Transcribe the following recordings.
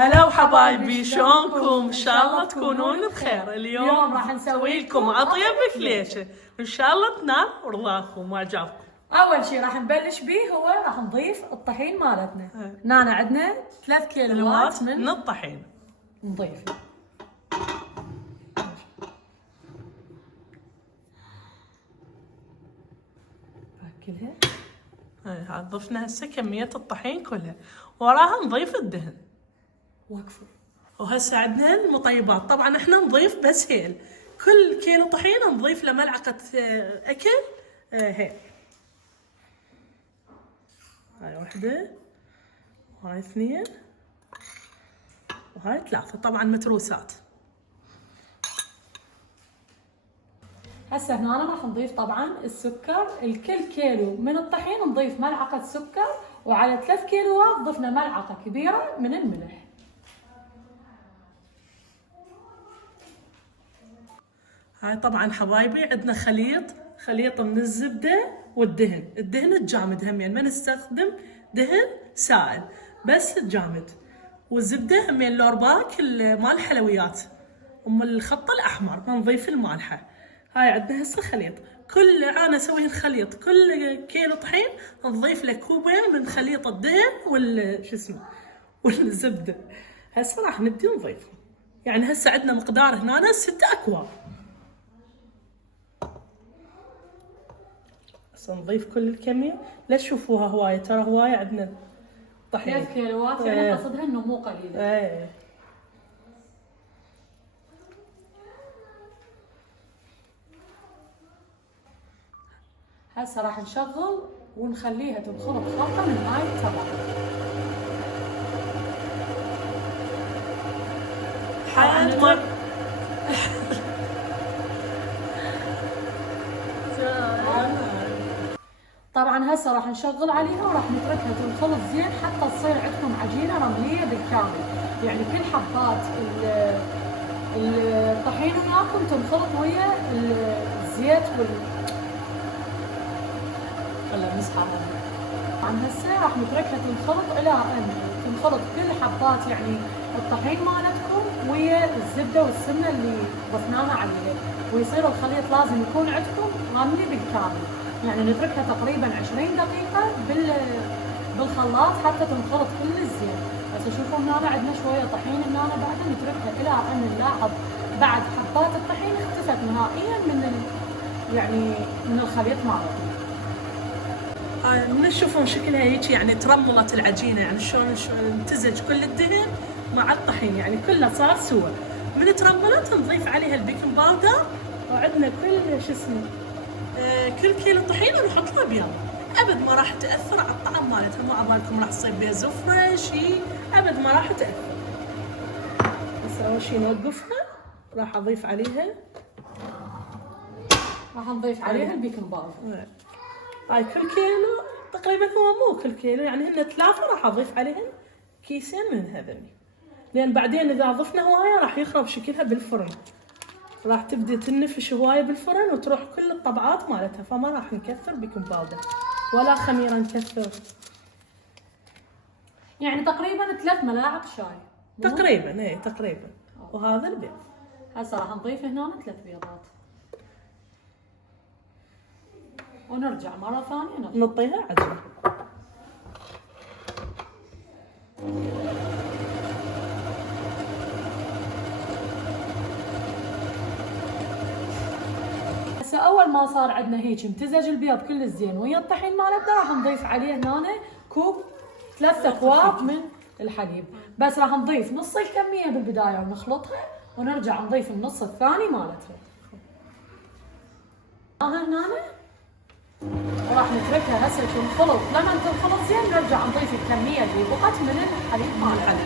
هلا وحبايبي، شلونكم؟ ان شاء الله تكونون بخير. اليوم راح نسوي لكم اطيب كليشه، ان شاء الله تنال ورضاكم واعجابكم. اول شيء راح نبلش به هو راح نضيف الطحين مالتنا. هنا عندنا 3 كيلوات من الطحين نضيف. كلها هاي ضفنا هسه كميه الطحين كلها، وراها نضيف الدهن. وقفوا. وهسه عندنا المطيبات. طبعا احنا نضيف بس هيل، كل كيلو طحين نضيف له ملعقه اكل هيل. هاي واحده، وهاي 2، وهاي 3، طبعا متروسات. هسه هنا راح نضيف طبعا السكر. الكل كيلو من الطحين نضيف ملعقه سكر، وعلى 3 كيلوات ضفنا ملعقه كبيره من الملح. هاي طبعا حبايبي عندنا خليط من الزبده والدهن. الدهن الجامد همين، ما نستخدم دهن سائل، بس الجامد. والزبده همين لورباك مال الحلويات، الخط الاحمر ما نضيف المالحه. هاي عندنا هسه خليط. انا اسوي الخليط، كل كيلو طحين نضيف له كوبين من خليط الدهن والزبده. هسه راح نبدي نضيفهم. يعني هسه عندنا مقدار هنا 6 اكواب. هسه نضيف كل الكميه. لا تشوفوها هوايه، ترى هوايه عندنا طحين. 3 كيلوات يعني قصدها انه مو قليله. هسه راح نشغل ونخليها تنخلط خلطه من هاي الطبق. طبعا هسه راح نشغل عليها وراح نتركها تنخلط زين حتى تصير عندكم عجينه رمليه بالكامل. يعني كل حبات الطحين وياكم تنخلط ويا الزيت ولا مسحه. طبعا هسه راح نتركها تنخلط الى ان تنخلط كل حبات يعني الطحين مالتكم ويا الزبده والسمنه اللي ضفناها عليها، ويصير الخليط لازم يكون عندكم رملي بالكامل. يعني نتركها تقريبا 20 دقيقه بالخلاط حتى تنخلط كل الزين. هسه شوفوا هنا عندنا شويه طحين هنا، بعد نتركها الى ان نلاحظ بعد حبات الطحين اختفت نهائيا من الخليط مالتنا. من تشوفون شكلها هيك، يعني ترملت العجينه، يعني شلون امتزج كل الدهن مع الطحين، يعني كله صار سوا. من ترملت نضيف عليها البيكنج باودر. وعندنا كل كيلو طحين نحط له بيض. ابد ما راح تاثر على الطعم مالتها، مو عبالكم راح تصير بها زفره شيء، ابد ما راح تاثر. بس اول شيء نوقفها، راح اضيف عليها البيكنج باودر. هاي كل كيلو تقريبا، هو مو كل كيلو، يعني هن 3 راح اضيف عليهن كيسين من هذني، لان بعدين اذا ضفنا هوايه راح يخرب شكلها بالفرن، راح تبدي تنفش هوايه بالفرن وتروح كل الطبعات مالتها، فما راح نكثر بيكنج باودر ولا خميره نكثر. يعني تقريبا 3 ملاعق شاي تقريبا. تقريبا. وهذا البيض. هسه راح نضيف هنا 3 بيضات ونرجع مرة ثانية نطيها عجين. هسه أول ما صار عندنا هيك امتزج البيض كل الزين ويا الطحين مالتنا، راح نضيف عليه هنا كوب 3 أكواب من الحليب. بس راح نضيف نص الكمية بالبداية ونخلطها، ونرجع نضيف النص الثاني مالتها. هنا وراح نتركها هسه تنخلط. لما تنخلط زين نرجع نضيف الكميه اللي بقت من الحليب مالها.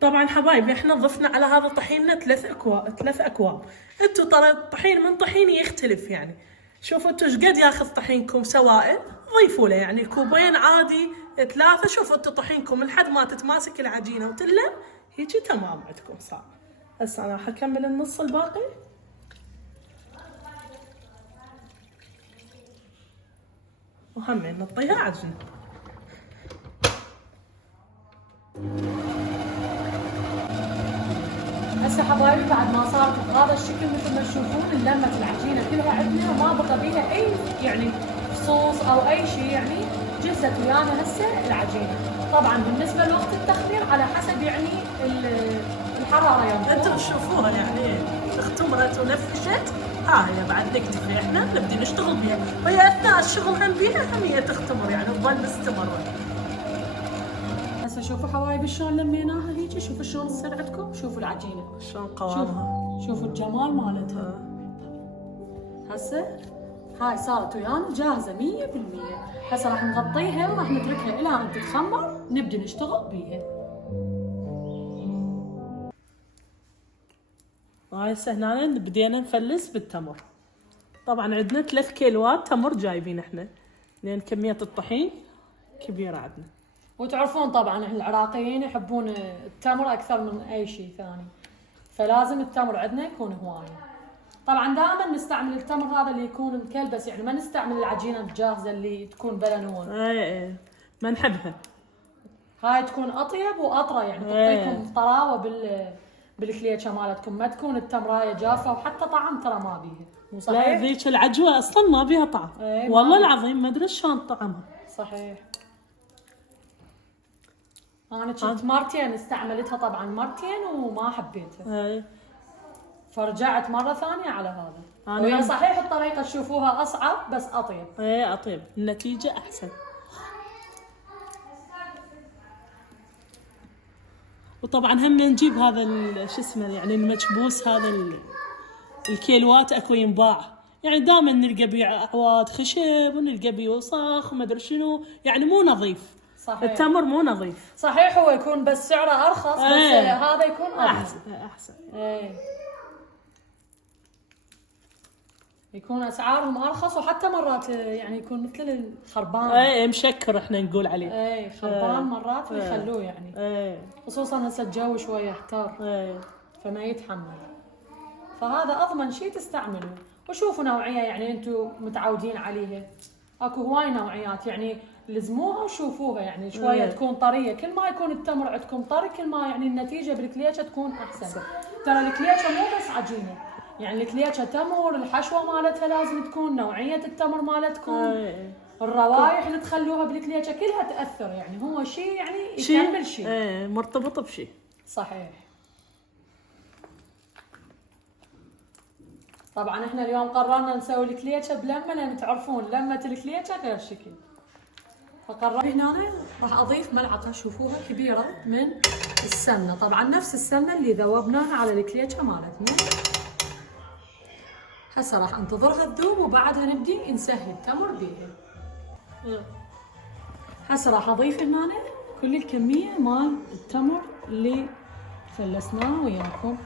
طبعا حبايبي احنا ضفنا على هذا طحيننا 3 اكواب. انتوا ترى الطحين من طحين يختلف، يعني شوفوا انتوا ايش قد ياخذ طحينكم سوائل ضيفوا له، يعني كوبين عادي 3. شوفوا انتوا طحينكم لحد ما تتماسك العجينه وتلم هيجي تمام عندكم صار. هسه انا راح اكمل النص الباقي. وهمين نطيها عجن. هسه حبايبي بعد ما صارت بهذا الشكل مثل ما تشوفون انلمت العجينه كلها عندنا وما بقى بيها اي يعني فصوص او اي شيء، يعني جهزت ويانا هسه العجينه. طبعا بالنسبه لوقت التخمير على حسب يعني الحراره يوم. انتم تشوفوها يعني اختمرت ونفشت، هي بعد نكتفي احنا نبدي نشتغل بيها، وهي اثناء الشغل هم بيها هم هي تختمر يعني تظل مستمره. هسه شوفوا حبايبي شلون لميناها هيجي، شوفوا شلون تصير عندكم، شوفوا العجينه شلون قوامها، شوفوا الجمال مالتها. هسه هاي صارت ويانا جاهزه 100%. هسه راح نغطيها وراح نتركها الى ان تتخمر نبدي نشتغل بيها. هاي هسه هنا بدينا نفلس بالتمر. طبعا عندنا 3 كيلوات تمر جايبين احنا، لان كميه الطحين كبيره عندنا. وتعرفون طبعا احنا العراقيين يحبون التمر اكثر من اي شيء ثاني، فلازم التمر عندنا يكون هواي. طبعا دائما نستعمل التمر هذا اللي يكون مكلبس، يعني ما نستعمل العجينه الجاهزه اللي تكون بلا نوى. اي ما نحبها. هاي تكون اطيب واطرى، يعني تعطيكم طراوه بالكليتشه مالتكم، ما تكون التمرايه جافه وحتى طعم ترى ما بيها. مو صحيح؟ لا ذيك العجوه اصلا ما بيها طعم. والله العظيم ما ادري شلون طعمها. صحيح. انا كنت مرتين استعملتها طبعا مرتين وما حبيتها. فرجعت مره ثانيه على هذا. وهي صحيح الطريقه تشوفوها اصعب بس اطيب. اطيب، النتيجه احسن. وطبعا هم نجيب هذا شو اسمه يعني المكبوس هذا الكيلوات اكو ينباع، يعني دائما نلقى بيه اعواد خشب ونلقى بيه وسخ وما ادري شنو، يعني مو نظيف. صحيح. التمر مو نظيف. صحيح، هو يكون بس سعره ارخص بس هذا يكون احسن. يكون اسعارهم ارخص، وحتى مرات يعني يكون مثل الخربان. مشكر احنا نقول عليه. خربان مرات ويخلوه يعني. خصوصا هسه الجو شويه احتار. فما يتحمل. فهذا اضمن شيء تستعملوه. وشوفوا نوعيه يعني انتم متعودين عليها، اكو هواي نوعيات يعني لزموها وشوفوها، يعني شويه تكون طريه. كل ما يكون التمر عندكم طري كل ما يعني النتيجه بالكليشه تكون احسن. ترى الكليشه مو بس عجينه، يعني الكليشه تمر، الحشوه مالتها لازم تكون، نوعيه التمر مالتكم، الروائح اللي تخلوها بالكليشه كلها تاثر، يعني هو شيء يعني يكمل شيء. مرتبط بشيء. صحيح. طبعا احنا اليوم قررنا نسوي الكليشه بلمه، لان تعرفون لمه الكليشه غير شكل. فقررت هنا راح اضيف ملعقه شوفوها كبيره من السمنه، طبعا نفس السمنه اللي ذوبناها على الكليشه مالتنا. هسه راح انتظرها تذوب وبعدها نبدي نسهل التمر بيها. هسه راح اضيف هنا كل الكميه مال التمر اللي فلسناه وياكم.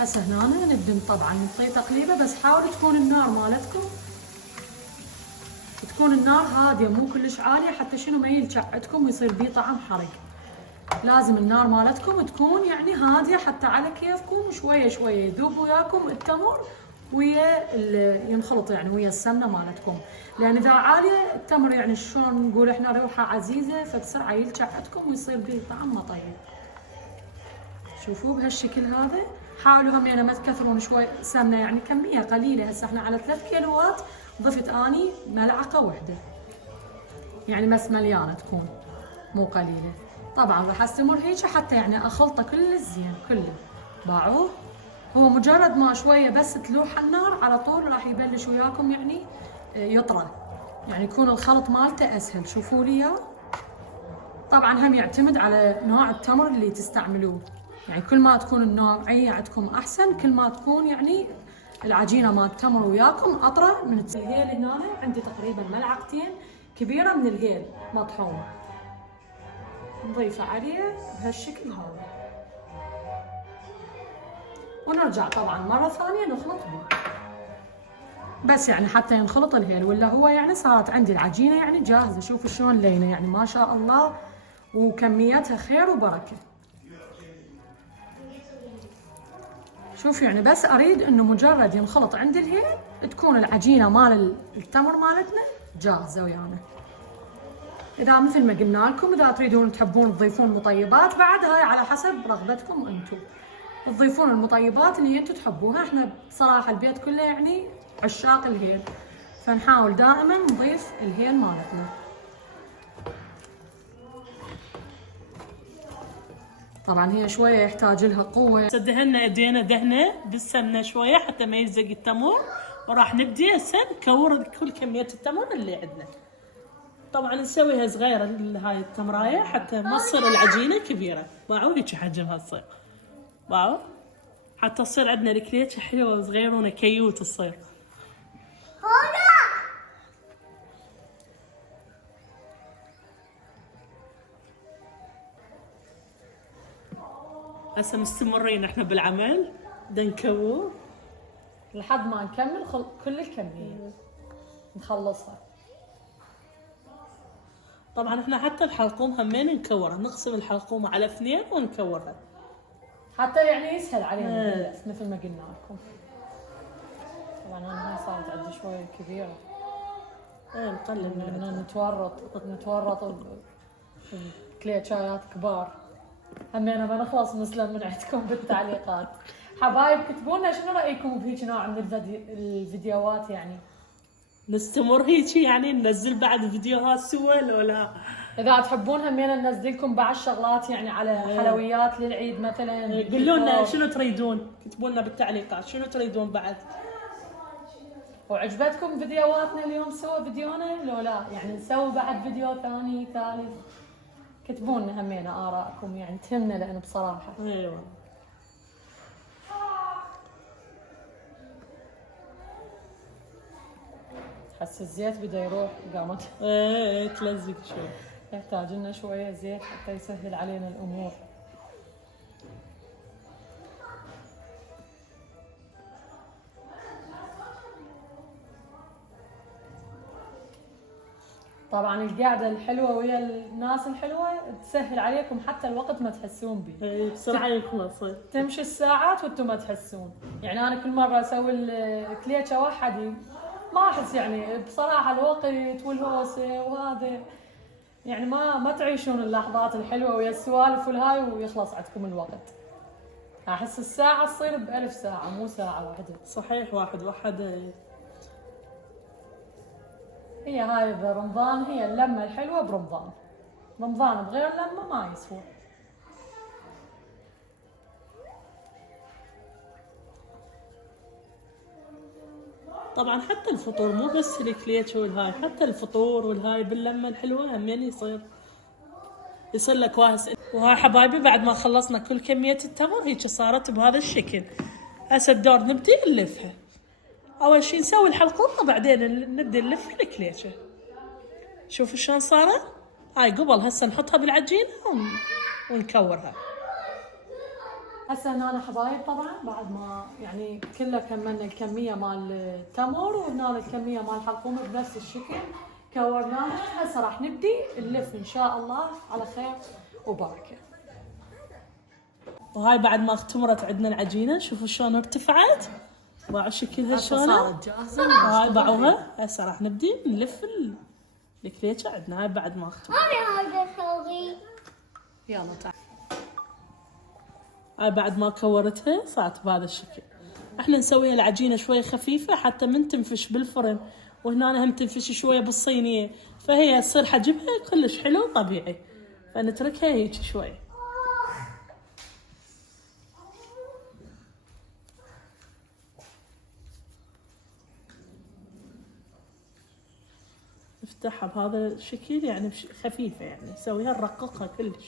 هسه هنا نبدي طبعا نعطيه تقليبه، بس حاولوا تكون النار مالتكم تكون النار هاديه مو كلش عاليه، حتى شنو ما يلشع عندكم ويصير بيه طعم حرق. لازم النار مالتكم تكون يعني هاديه حتى على كيفكم، شويه شويه يذوب وياكم التمر ويا ينخلط يعني ويا السمنه مالتكم، لان اذا عاليه التمر يعني شلون نقول احنا روحه عزيزه فبسرعه يلشع عندكم ويصير بيه طعم ما طيب. شوفوا بهالشكل هذا. حاولوا هم يعني ما تكثرون شوي سمنه، يعني كميه قليله. هسه احنا على 3 كيلوات ضفت اني ملعقه واحده، يعني بس مليانه تكون مو قليله. طبعا راح استمر هيك حتى يعني اخلطه كل الزين كله. باعوه هو مجرد ما شويه بس تلوح النار على طول راح يبلش وياكم يعني يطرى، يعني يكون الخلط مالته اسهل. شوفوا لي اياه. طبعا هم يعتمد على نوع التمر اللي تستعملوه، يعني كل ما تكون النوعيه عندكم احسن كل ما تكون يعني العجينه مال التمر وياكم اطرى. من الهيل هنا عندي تقريبا ملعقتين كبيره من الهيل مطحون، نضيفه عليه بهالشكل هذا ونرجع طبعا مره ثانيه نخلط به، بس يعني حتى ينخلط الهيل، ولا هو يعني صارت عندي العجينه يعني جاهزه. شوفوا شلون لينه، يعني ما شاء الله وكميتها خير وبركة. شوف يعني بس اريد انه مجرد ينخلط عند الهيل تكون العجينة مال التمر مالتنا جاهزة ويانا. اذا مثل ما قلنا لكم اذا تريدون تحبون تضيفون مطيبات بعد، هاي على حسب رغبتكم انتم، تضيفون المطيبات اللي انتم تحبوها. احنا بصراحة البيت كله يعني عشاق الهيل، فنحاول دائما نضيف الهيل مالتنا. طبعا هي شوية يحتاج لها قوة. دهنا ايدينا دهنة بالسمنة شوية حتى ما يلزق التمر، وراح نبدي هسه نكور كل كمية التمر اللي عندنا. طبعا نسويها صغيرة هاي التمراية حتى ما تصير العجينة كبيرة، باعوا هيك حجمها تصير، باعوا حتى تصير عندنا الكليتة حلوة وصغيرونة كيوت تصير. هسه مستمرين احنا بالعمل، بدنا نكور لحد ما نكمل كل الكمية نخلصها. طبعا احنا حتى الحلقوم همين نكورها، نقسم الحلقوم على 2 ونكورها حتى يعني يسهل علينا نغلف مثل ما قلنا لكم. طبعا انا هاي صارت عندي شوية كبيرة. نقلل من نتورط بكليتشايات كبار. همينا ما نخلص نسلم من عندكم بالتعليقات. حبايب كتبوا لنا شنو رايكم بهيك نوع من الفيديوهات، يعني نستمر هيك يعني ننزل بعد فيديوهات سوا لو لا؟ اذا تحبون همينا ننزل لكم بعض شغلات يعني على حلويات للعيد مثلا. قولوا لنا شنو تريدون، كتبوا لنا بالتعليقات شنو تريدون بعد. وعجبتكم فيديوهاتنا اليوم سوا فيديونا لو لا؟ يعني نسوي بعد فيديو ثاني ثالث؟ كتبوا لنا همينا آراءكم، يعني تهمنا لأن بصراحة. ايوه. حس الزيت بده يروح قامت. ايه تلزق شوي. يحتاج لنا شوية زيت حتى يسهل علينا الأمور. طبعا القعدة الحلوة ويا الناس الحلوة تسهل عليكم حتى الوقت ما تحسون به. ايه بسرعة يخلص. تمشي الساعات وانتم ما تحسون. يعني انا كل مرة اسوي الكليتشة وحدي ما احس يعني بصراحة الوقت والهوسة وهذا، يعني ما تعيشون اللحظات الحلوة ويا السوالف والهاي ويخلص عندكم الوقت. احس الساعة تصير ب1000 ساعة مو ساعة واحدة. صحيح واحد. هي هاي برمضان هي اللمة الحلوة برمضان. رمضان بغير لمة ما يسوى. طبعا حتى الفطور مو بس الكليتش والهاي، حتى الفطور والهاي باللمة الحلوة همين يصير لك واهس. وهاي حبايبي بعد ما خلصنا كل كمية التمر هيك صارت بهذا الشكل. هسه الدور نبدي نلفها. اول شي نسوي الحلقوم وبعدين نبدي نلف الكليتشة. شوفوا شلون صارت هاي قبل. هسه نحطها بالعجينة ونكورها. هسه انا حبايب طبعا بعد ما يعني كله كملنا الكميه مال التمر وهنا الكميه مال الحلقوم بنفس الشكل كورناها. هسه راح نبدي نلف ان شاء الله على خير وبركه. وهاي بعد ما اختمرت عندنا العجينه شوفوا شلون ارتفعت، باعوا شكلها شلون. صارت جاهزه. هاي باعوها. هسه راح نبدي نلف الكليتشة عندنا. هاي بعد ما اختمرت. يلا تعال. هاي بعد ما كورتها صارت بهذا الشكل. احنا نسويها العجينه شويه خفيفه حتى من تنفش بالفرن، وهنا هم تنفش شويه بالصينيه، فهي تصير حجمها كلش حلو طبيعي، فنتركها هيك شوي. نفتحها بهذا الشكل يعني خفيفه، يعني نسويها نرققها كلش.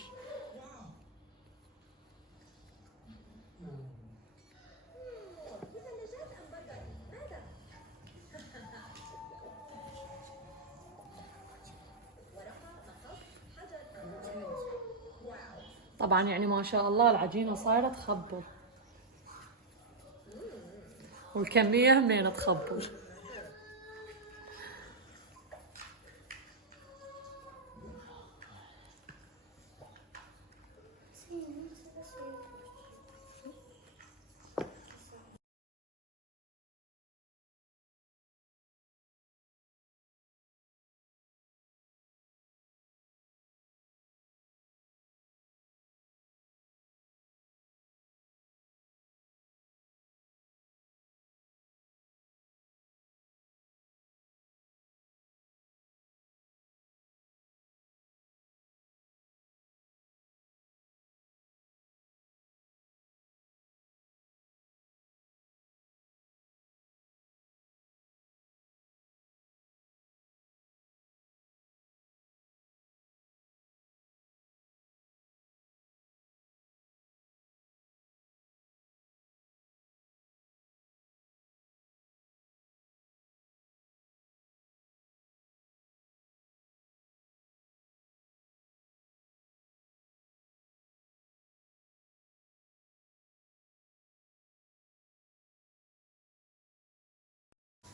طبعا يعني ما شاء الله العجينه صايره تخبل والكميه همين تخبل.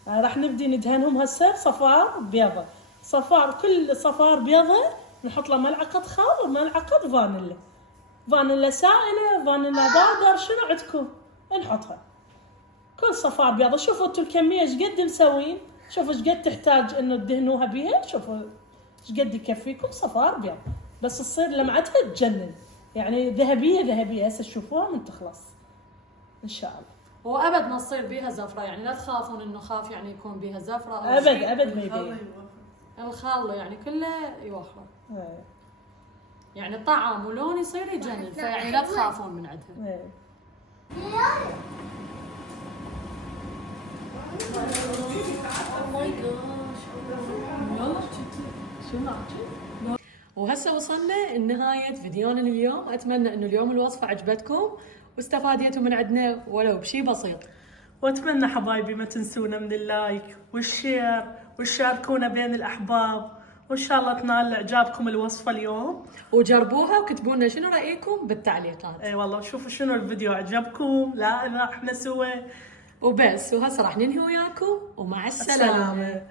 راح نبدي ندهنهم هسه صفار بيضة. صفار، كل صفار بيضة نحط له ملعقة خل وملعقة فانيلا. فانيلا سائلة، فانيلا باودر، شنو عندكم نحطها. كل صفار بيضة. شوفوا انتوا الكمية ايش قد مسوين، شوفوا ايش قد تحتاج انه تدهنوها بيها، شوفوا ايش قد يكفيكم صفار بيض، بس تصير لمعتها تجنن، يعني ذهبية هسه تشوفوها من تخلص ان شاء الله. وابد ما تصير بيها زفره، يعني لا تخافون انه خاف يعني يكون بيها زفره او ابد شيء. ابد ما يبين. الخل يعني كله يوخر، يعني طعم ولون يصير يجنن، فيعني لا تخافون من عندها. وهسه وصلنا لنهاية فيديونا اليوم. أتمنى إنه اليوم الوصفة عجبتكم واستفاديتوا من عندنا ولو بشي بسيط. واتمنى حبايبي ما تنسونا من اللايك والشير وتشاركونا بين الأحباب، وإن شاء الله تنال إعجابكم الوصفة اليوم. وجربوها وكتبوا لنا شنو رأيكم بالتعليقات. اي والله شوفوا شنو الفيديو عجبكم، لا احنا سوا وبس. وهسه راح ننهي وياكم ومع السلامة.